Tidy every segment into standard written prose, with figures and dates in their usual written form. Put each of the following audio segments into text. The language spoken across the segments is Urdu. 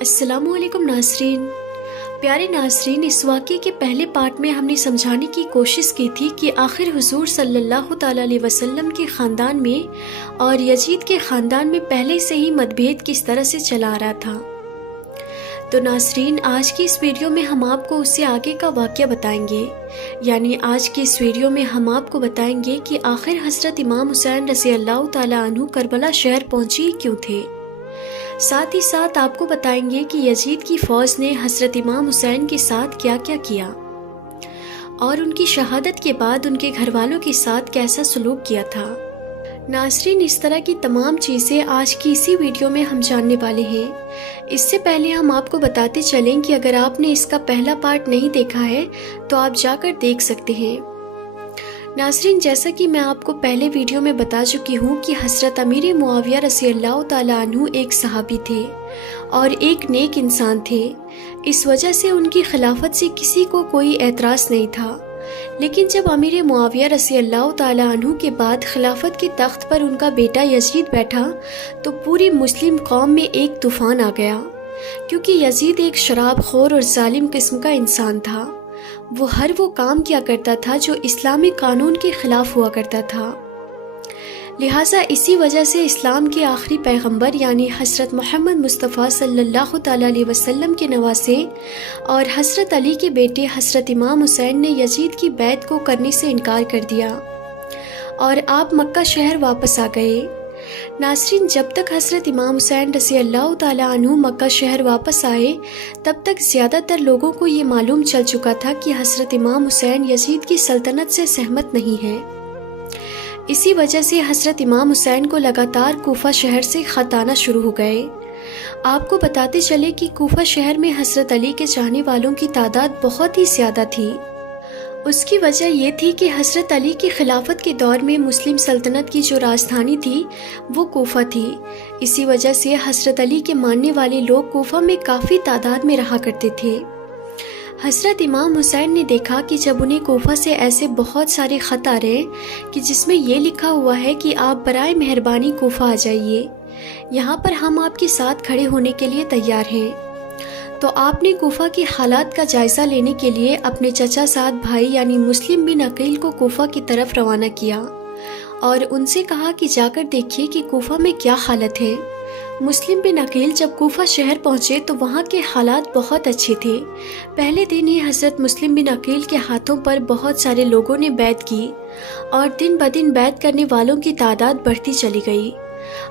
السلام علیکم ناظرین۔ پیارے ناظرین، اس واقعے کے پہلے پارٹ میں ہم نے سمجھانے کی کوشش کی تھی کہ آخر حضور صلی اللہ تعالیٰ علیہ وسلم کے خاندان میں اور یزید کے خاندان میں پہلے سے ہی متبھید کس طرح سے چلا آ رہا تھا۔ تو ناظرین، آج کی اس ویڈیو میں ہم آپ کو اس سے آگے کا واقعہ بتائیں گے، یعنی آج کی اس ویڈیو میں ہم آپ کو بتائیں گے کہ آخر حضرت امام حسین رضی اللہ تعالیٰ عنہ کربلا شہر پہنچے کیوں تھے۔ ساتھ ہی ساتھ آپ کو بتائیں گے کہ یزید کی فوج نے حضرت امام حسین کے ساتھ کیا کیا کیا اور ان کی شہادت کے بعد ان کے گھر والوں کے ساتھ کیسا سلوک کیا تھا۔ ناظرین، اس طرح کی تمام چیزیں آج کی اسی ویڈیو میں ہم جاننے والے ہیں۔ اس سے پہلے ہم آپ کو بتاتے چلیں کہ اگر آپ نے اس کا پہلا پارٹ نہیں دیکھا ہے تو آپ جا کر دیکھ سکتے ہیں۔ ناظرین، جیسا کہ میں آپ کو پہلے ویڈیو میں بتا چکی ہوں کہ حضرت امیر معاویہ رضی اللہ تعالیٰ عنہ ایک صحابی تھے اور ایک نیک انسان تھے۔ اس وجہ سے ان کی خلافت سے کسی کو کوئی اعتراض نہیں تھا، لیکن جب امیر معاویہ رضی اللہ تعالیٰ عنہ کے بعد خلافت کے تخت پر ان کا بیٹا یزید بیٹھا تو پوری مسلم قوم میں ایک طوفان آ گیا، کیونکہ یزید ایک شراب خور اور ظالم قسم کا انسان تھا۔ وہ ہر وہ کام کیا کرتا تھا جو اسلامی قانون کے خلاف ہوا کرتا تھا۔ لہٰذا اسی وجہ سے اسلام کے آخری پیغمبر یعنی حضرت محمد مصطفیٰ صلی اللہ تعالیٰ علیہ وسلم کے نواسے اور حضرت علی کے بیٹے حضرت امام حسین نے یزید کی بیعت کو کرنے سے انکار کر دیا اور آپ مکہ شہر واپس آ گئے۔ ناظرین، جب تک حضرت امام حسین رضی اللہ تعالیٰ عنہ مکہ شہر واپس آئے تب تک زیادہ تر لوگوں کو یہ معلوم چل چکا تھا کہ حضرت امام حسین یزید کی سلطنت سے سہمت نہیں ہے۔ اسی وجہ سے حضرت امام حسین کو لگاتار کوفہ شہر سے خط آنا شروع ہو گئے۔ آپ کو بتاتے چلے کہ کوفہ شہر میں حضرت علی کے چاہنے والوں کی تعداد بہت ہی زیادہ تھی۔ اس کی وجہ یہ تھی کہ حضرت علی کی خلافت کے دور میں مسلم سلطنت کی جو راجدھانی تھی وہ کوفہ تھی۔ اسی وجہ سے حضرت علی کے ماننے والے لوگ کوفہ میں کافی تعداد میں رہا کرتے تھے۔ حضرت امام حسین نے دیکھا کہ جب انہیں کوفہ سے ایسے بہت سارے خط آ رہے کہ جس میں یہ لکھا ہوا ہے کہ آپ برائے مہربانی کوفہ آ جائیے، یہاں پر ہم آپ کے ساتھ کھڑے ہونے کے لیے تیار ہیں، تو آپ نے کوفہ کے حالات کا جائزہ لینے کے لیے اپنے چچا زاد بھائی یعنی مسلم بن عقیل کو کوفہ کی طرف روانہ کیا اور ان سے کہا کہ جا کر دیکھیے کہ کوفہ میں کیا حالت ہے۔ مسلم بن عقیل جب کوفہ شہر پہنچے تو وہاں کے حالات بہت اچھے تھے۔ پہلے دن ہی حضرت مسلم بن عقیل کے ہاتھوں پر بہت سارے لوگوں نے بیعت کی اور دن بدن بیعت کرنے والوں کی تعداد بڑھتی چلی گئی۔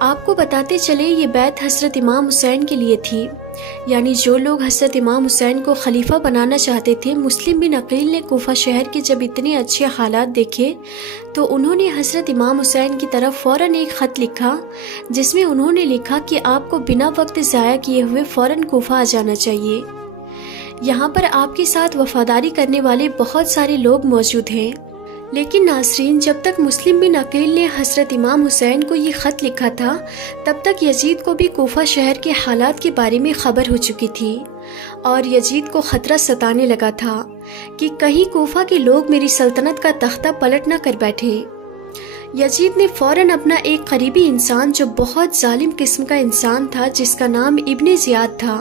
آپ کو بتاتے چلے یہ بیعت حضرت امام حسین کے لیے تھی، یعنی جو لوگ حضرت امام حسین کو خلیفہ بنانا چاہتے تھے۔ مسلم بن عقیل نے کوفہ شہر کے جب اتنے اچھے حالات دیکھے تو انہوں نے حضرت امام حسین کی طرف فوراً ایک خط لکھا جس میں انہوں نے لکھا کہ آپ کو بنا وقت ضائع کیے ہوئے فوراً کوفہ آ جانا چاہیے۔ یہاں پر آپ کے ساتھ وفاداری کرنے والے بہت سارے لوگ موجود ہیں۔ لیکن ناظرین، جب تک مسلم بن عقیل نے حضرت امام حسین کو یہ خط لکھا تھا تب تک یزید کو بھی کوفہ شہر کے حالات کے بارے میں خبر ہو چکی تھی اور یزید کو خطرہ ستانے لگا تھا کہ کہیں کوفہ کے لوگ میری سلطنت کا تختہ پلٹ نہ کر بیٹھے۔ یزید نے فوراً اپنا ایک قریبی انسان جو بہت ظالم قسم کا انسان تھا جس کا نام ابن زیاد تھا،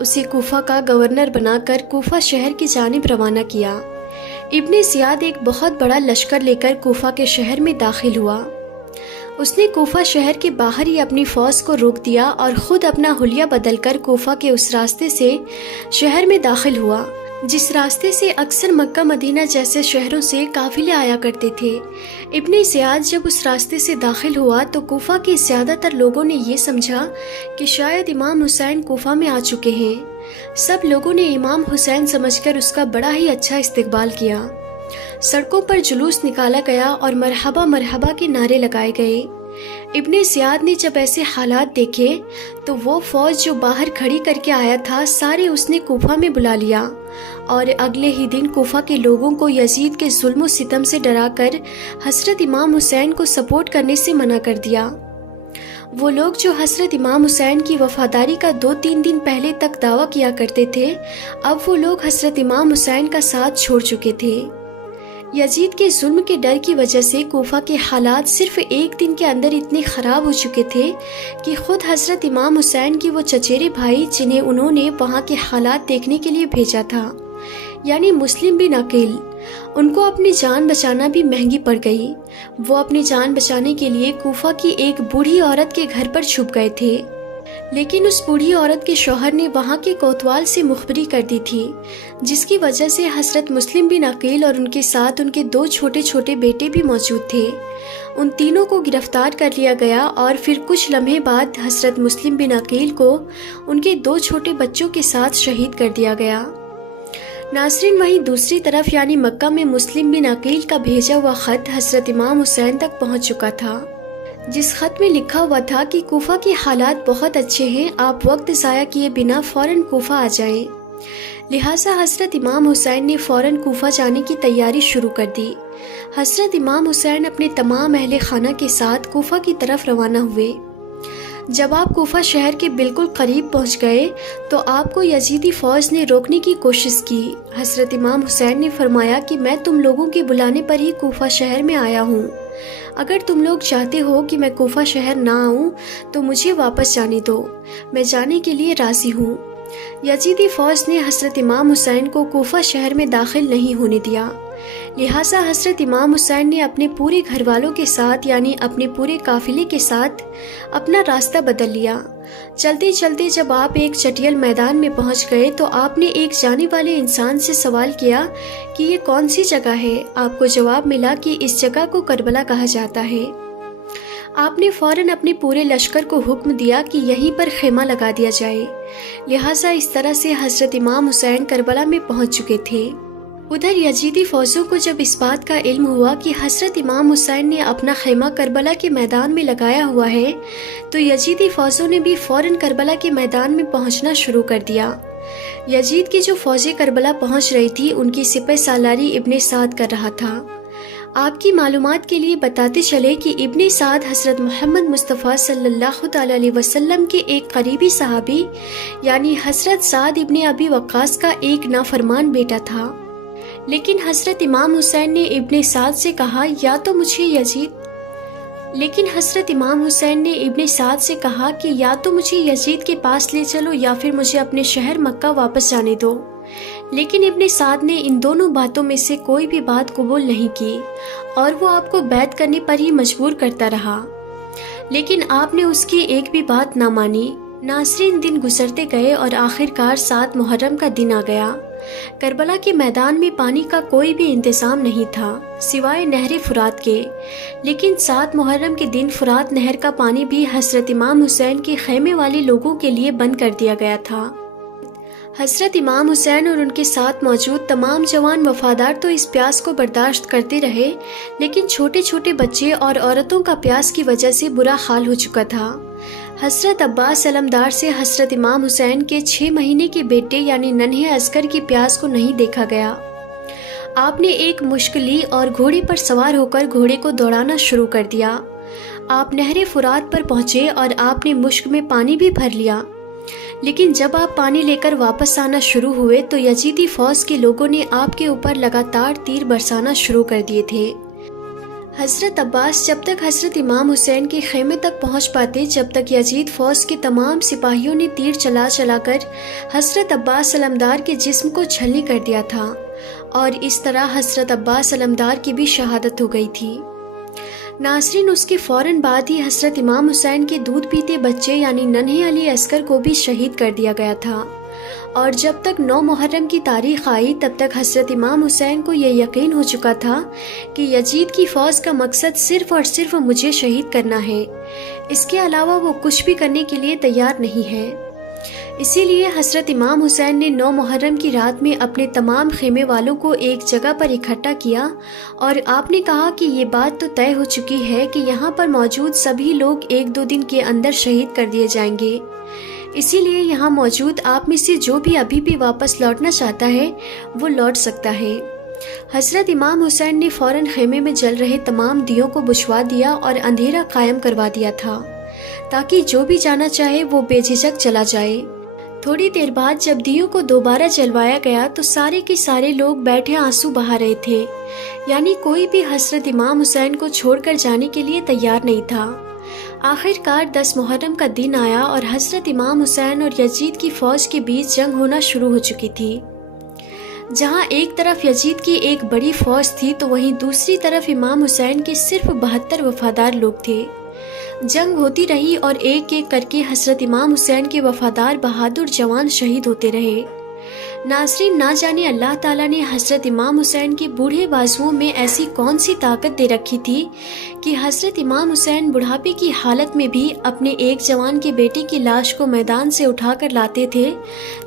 اسے کوفہ کا گورنر بنا کر کوفہ شہر کی جانب روانہ کیا۔ ابن زیاد ایک بہت بڑا لشکر لے کر کوفہ کے شہر میں داخل ہوا۔ اس نے کوفہ شہر کے باہر ہی اپنی فوج کو روک دیا اور خود اپنا حلیہ بدل کر کوفہ کے اس راستے سے شہر میں داخل ہوا جس راستے سے اکثر مکہ مدینہ جیسے شہروں سے قافلے آیا کرتے تھے۔ ابن زیاد جب اس راستے سے داخل ہوا تو کوفہ کے زیادہ تر لوگوں نے یہ سمجھا کہ شاید امام حسین کوفہ میں آ چکے ہیں۔ سب لوگوں نے امام حسین سمجھ کر اس کا بڑا ہی اچھا استقبال کیا۔ سڑکوں پر جلوس نکالا گیا اور مرحبا مرحبا کے نعرے لگائے گئے۔ ابن زیاد نے جب ایسے حالات دیکھے تو وہ فوج جو باہر کھڑی کر کے آیا تھا سارے اس نے کوفہ میں بلا لیا اور اگلے ہی دن کوفہ کے لوگوں کو یزید کے ظلم و ستم سے ڈرا کر حضرت امام حسین کو سپورٹ کرنے سے منع کر دیا۔ وہ لوگ جو حضرت امام حسین کی وفاداری کا 2-3 دن پہلے تک دعویٰ کیا کرتے تھے اب وہ لوگ حضرت امام حسین کا ساتھ چھوڑ چکے تھے۔ یزید کے ظلم کے ڈر کی وجہ سے کوفہ کے حالات صرف ایک دن کے اندر اتنے خراب ہو چکے تھے کہ خود حضرت امام حسین کی وہ چچیرے بھائی جنہیں انہوں نے وہاں کے حالات دیکھنے کے لیے بھیجا تھا، یعنی مسلم بن عقیل، ان کو اپنی جان بچانا بھی مہنگی پڑ گئی۔ وہ اپنی جان بچانے کے لیے کوفہ کی ایک بوڑھی عورت کے گھر پر چھپ گئے تھے، لیکن اس بوڑھی عورت کے شوہر نے وہاں کے کوتوال سے مخبری کر دی تھی، جس کی وجہ سے حضرت مسلم بن عقیل اور ان کے ساتھ ان کے 2 چھوٹے چھوٹے بیٹے بھی موجود تھے۔ ان تینوں کو گرفتار کر لیا گیا اور پھر کچھ لمحے بعد حضرت مسلم بن عقیل کو ان کے 2 چھوٹے بچوں کے ساتھ شہید کر دیا گیا۔ ناظرین، وہیں دوسری طرف یعنی مکہ میں مسلم بن عقیل کا بھیجا ہوا خط حضرت امام حسین تک پہنچ چکا تھا، جس خط میں لکھا ہوا تھا کہ کوفہ کے حالات بہت اچھے ہیں، آپ وقت ضائع کیے بنا فوراً کوفہ آ جائیں۔ لہٰذا حضرت امام حسین نے فوراً کوفہ جانے کی تیاری شروع کر دی۔ حضرت امام حسین اپنے تمام اہل خانہ کے ساتھ کوفہ کی طرف روانہ ہوئے۔ جب آپ کوفہ شہر کے بالکل قریب پہنچ گئے تو آپ کو یزیدی فوج نے روکنے کی کوشش کی۔ حضرت امام حسین نے فرمایا کہ میں تم لوگوں کے بلانے پر ہی کوفہ شہر میں آیا ہوں، اگر تم لوگ چاہتے ہو کہ میں کوفہ شہر نہ آؤں تو مجھے واپس جانے دو، میں جانے کے لیے راضی ہوں۔ یزیدی فوج نے حضرت امام حسین کو کوفہ شہر میں داخل نہیں ہونے دیا، لہٰذا حضرت امام حسین نے اپنے پورے گھر والوں کے ساتھ یعنی اپنے پورے قافلے کے ساتھ اپنا راستہ بدل لیا۔ چلتے چلتے جب آپ ایک چٹیل میدان میں پہنچ گئے تو آپ نے ایک جانے والے انسان سے سوال کیا کہ یہ کون سی جگہ ہے؟ آپ کو جواب ملا کہ اس جگہ کو کربلا کہا جاتا ہے۔ آپ نے فوراً اپنے پورے لشکر کو حکم دیا کہ یہیں پر خیمہ لگا دیا جائے، لہٰذا اس طرح سے حضرت امام حسین کربلا میں پہنچ چکے تھے۔ ادھر یزیدی فوجوں کو جب اس بات کا علم ہوا کہ حضرت امام حسین نے اپنا خیمہ کربلا کے میدان میں لگایا ہوا ہے تو یزیدی فوجوں نے بھی فوراً کربلا کے میدان میں پہنچنا شروع کر دیا۔ یزید کی جو فوجیں کربلا پہنچ رہی تھی ان کی سپہ سالاری ابن سعد کر رہا تھا۔ آپ کی معلومات کے لیے بتاتے چلے کہ ابن سعد حضرت محمد مصطفیٰ صلی اللہ تعالی علیہ وسلم کے ایک قریبی صحابی یعنی حضرت سعد ابن ابی وقاص کا ایک نافرمان بیٹا تھا، لیکن حضرت امام حسین نے ابن سعد سے کہا یا تو مجھے یزید کے پاس لے چلو یا پھر مجھے اپنے شہر مکہ واپس جانے دو، لیکن ابن سعد نے ان دونوں باتوں میں سے کوئی بھی بات قبول نہیں کی اور وہ آپ کو بیعت کرنے پر ہی مجبور کرتا رہا، لیکن آپ نے اس کی ایک بھی بات نہ مانی۔ ناظرین، دن گزرتے گئے اور آخرکار 7 محرم کا دن آ گیا۔ کربلا کے میدان میں پانی کا کوئی بھی انتظام نہیں تھا سوائے نہر فرات کے، لیکن 7 محرم کے دن فرات نہر کا پانی بھی حضرت امام حسین کے خیمے والے لوگوں کے لیے بند کر دیا گیا تھا۔ حضرت امام حسین اور ان کے ساتھ موجود تمام جوان وفادار تو اس پیاس کو برداشت کرتے رہے، لیکن چھوٹے چھوٹے بچے اور عورتوں کا پیاس کی وجہ سے برا حال ہو چکا تھا۔ حضرت عباس علمدار سے حضرت امام حسین کے 6 مہینے کے بیٹے یعنی ننھے اصغر کی پیاس کو نہیں دیکھا گیا۔ آپ نے ایک مشک لی اور گھوڑے پر سوار ہو کر گھوڑے کو دوڑانا شروع کر دیا۔ آپ نہر فرات پر پہنچے اور آپ نے مشک میں پانی بھی بھر لیا، لیکن جب آپ پانی لے کر واپس آنا شروع ہوئے تو یزیدی فوج کے لوگوں نے آپ کے اوپر لگاتار تیر برسانا شروع کر دیے تھے۔ حضرت عباس جب تک حضرت امام حسین کے خیمے تک پہنچ پاتے جب تک یزید فوج کے تمام سپاہیوں نے تیر چلا چلا کر حضرت عباس علمدار کے جسم کو چھلنی کر دیا تھا، اور اس طرح حضرت عباس علمدار کی بھی شہادت ہو گئی تھی۔ ناظرین، اس کے فوراً بعد ہی حضرت امام حسین کے دودھ پیتے بچے یعنی ننھے علی اصغر کو بھی شہید کر دیا گیا تھا، اور جب تک 9 محرم کی تاریخ آئی تب تک حضرت امام حسین کو یہ یقین ہو چکا تھا کہ یزید کی فوج کا مقصد صرف اور صرف مجھے شہید کرنا ہے، اس کے علاوہ وہ کچھ بھی کرنے کے لیے تیار نہیں ہے۔ اسی لیے حضرت امام حسین نے 9 محرم کی رات میں اپنے تمام خیمے والوں کو ایک جگہ پر اکٹھا کیا اور آپ نے کہا کہ یہ بات تو طے ہو چکی ہے کہ یہاں پر موجود سبھی لوگ 1-2 دن کے اندر شہید کر دیے جائیں گے، اسی لیے یہاں موجود آپ میں سے جو بھی ابھی بھی واپس لوٹنا چاہتا ہے وہ لوٹ سکتا ہے۔ حضرت امام حسین نے فوراً خیمے میں جل رہے تمام دیوں کو بجھوا دیا اور اندھیرا قائم کروا دیا تھا تاکہ جو بھی جانا چاہے وہ بے جھجک چلا جائے۔ تھوڑی دیر بعد جب دیوں کو دوبارہ جلوایا گیا تو سارے کے سارے لوگ بیٹھے آنسو بہا رہے تھے، یعنی کوئی بھی حضرت امام حسین کو چھوڑ کر جانے کے لیے تیار نہیں تھا۔ آخر کار 10 محرم کا دن آیا اور حضرت امام حسین اور یزید کی فوج کے بیچ جنگ ہونا شروع ہو چکی تھی۔ جہاں ایک طرف یزید کی ایک بڑی فوج تھی تو وہیں دوسری طرف امام حسین کے صرف 72 وفادار لوگ تھے۔ جنگ ہوتی رہی اور ایک ایک کر کے حضرت امام حسین کے وفادار بہادر جوان شہید ہوتے رہے۔ ناظرین، نہ جانے اللہ تعالیٰ نے حضرت امام حسین کے بوڑھے بازوؤں میں ایسی کون سی طاقت دے رکھی تھی کہ حضرت امام حسین بڑھاپے کی حالت میں بھی اپنے ایک جوان کے بیٹے کی لاش کو میدان سے اٹھا کر لاتے تھے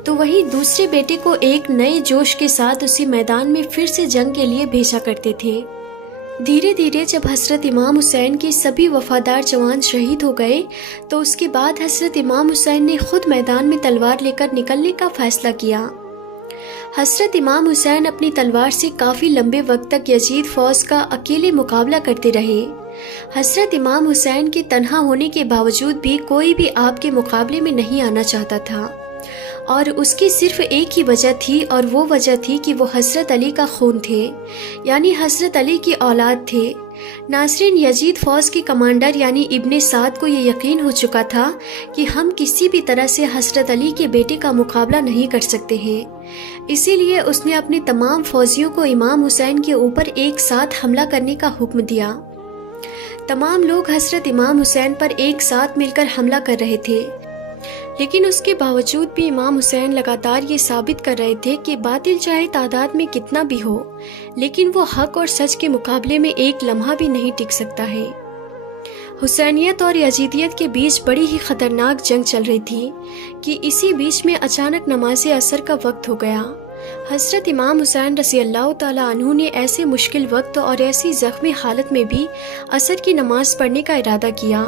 تو وہیں دوسرے بیٹے کو ایک نئے جوش کے ساتھ اسی میدان میں پھر سے جنگ کے لیے بھیجا کرتے تھے۔ دھیرے دھیرے جب حضرت امام حسین کے سبھی وفادار جوان شہید ہو گئے تو اس کے بعد حضرت امام حسین نے خود میدان میں تلوار لے کر نکلنے کا فیصلہ کیا۔ حضرت امام حسین اپنی تلوار سے کافی لمبے وقت تک یزید فوج کا اکیلے مقابلہ کرتے رہے۔ حضرت امام حسین کے تنہا ہونے کے باوجود بھی کوئی بھی آپ کے مقابلے میں نہیں آنا چاہتا تھا، اور اس کی صرف ایک ہی وجہ تھی، اور وہ وجہ تھی کہ وہ حضرت علی کا خون تھے، یعنی حضرت علی کی اولاد تھے۔ ناظرین، یزید فوج کے کمانڈر یعنی ابن سعد کو یہ یقین ہو چکا تھا کہ ہم کسی بھی طرح سے حضرت علی کے بیٹے کا مقابلہ نہیں کر سکتے ہیں، اسی لیے اس نے اپنے تمام فوجیوں کو امام حسین کے اوپر ایک ساتھ حملہ کرنے کا حکم دیا۔ تمام لوگ حضرت امام حسین پر ایک ساتھ مل کر حملہ کر رہے تھے، لیکن اس کے باوجود بھی امام حسین لگاتار یہ ثابت کر رہے تھے کہ باطل چاہے تعداد میں کتنا بھی ہو، لیکن وہ حق اور سچ کے مقابلے میں ایک لمحہ بھی نہیں ٹک سکتا ہے۔ حسینیت اور یزیدیت کے بیچ بڑی ہی خطرناک جنگ چل رہی تھی کہ اسی بیچ میں اچانک نماز عصر کا وقت ہو گیا۔ حضرت امام حسین رضی اللہ تعالیٰ عنہ نے ایسے مشکل وقت اور ایسی زخمی حالت میں بھی عصر کی نماز پڑھنے کا ارادہ کیا۔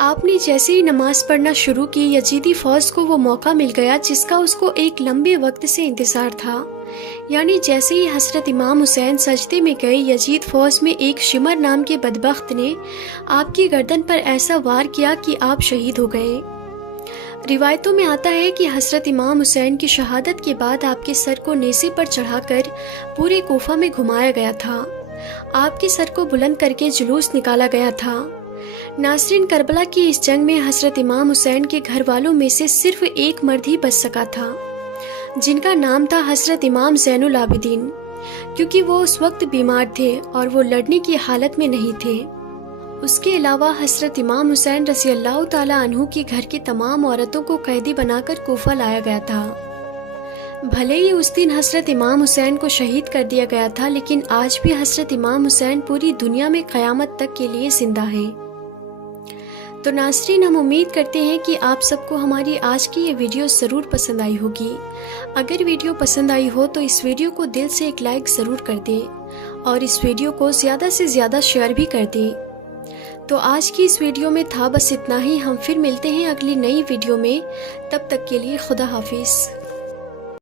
آپ نے جیسے ہی نماز پڑھنا شروع کی، یزیدی فوج کو وہ موقع مل گیا جس کا اس کو ایک لمبے وقت سے انتظار تھا، یعنی جیسے ہی حضرت امام حسین سجدے میں گئے، یزید فوج میں ایک شمر نام کے بدبخت نے آپ کی گردن پر ایسا وار کیا کہ آپ شہید ہو گئے۔ روایتوں میں آتا ہے کہ حضرت امام حسین کی شہادت کے بعد آپ کے سر کو نیزے پر چڑھا کر پورے کوفہ میں گھمایا گیا تھا۔ آپ کے سر کو بلند کر کے جلوس نکالا گیا تھا۔ ناظرین، کربلا کی اس جنگ میں حضرت امام حسین کے گھر والوں میں سے صرف ایک مرد ہی بچ سکا تھا، جن کا نام تھا حضرت امام زین العابدین، کیونکہ وہ اس وقت بیمار تھے اور وہ لڑنے کی حالت میں نہیں تھے۔ اس کے علاوہ حضرت امام حسین رضی اللہ تعالیٰ عنہ کے گھر کی تمام عورتوں کو قیدی بنا کر کوفہ لایا گیا تھا۔ بھلے ہی اس دن حضرت امام حسین کو شہید کر دیا گیا تھا، لیکن آج بھی حضرت امام حسین پوری دنیا میں قیامت تک کے لیے زندہ ہیں۔ تو ناظرین، ہم امید کرتے ہیں کہ آپ سب کو ہماری آج کی یہ ویڈیو ضرور پسند آئی ہوگی۔ اگر ویڈیو پسند آئی ہو تو اس ویڈیو کو دل سے ایک لائک ضرور کر دیں اور اس ویڈیو کو زیادہ سے زیادہ شیئر بھی کر دیں۔ تو آج کی اس ویڈیو میں تھا بس اتنا ہی۔ ہم پھر ملتے ہیں اگلی نئی ویڈیو میں، تب تک کے لیے خدا حافظ۔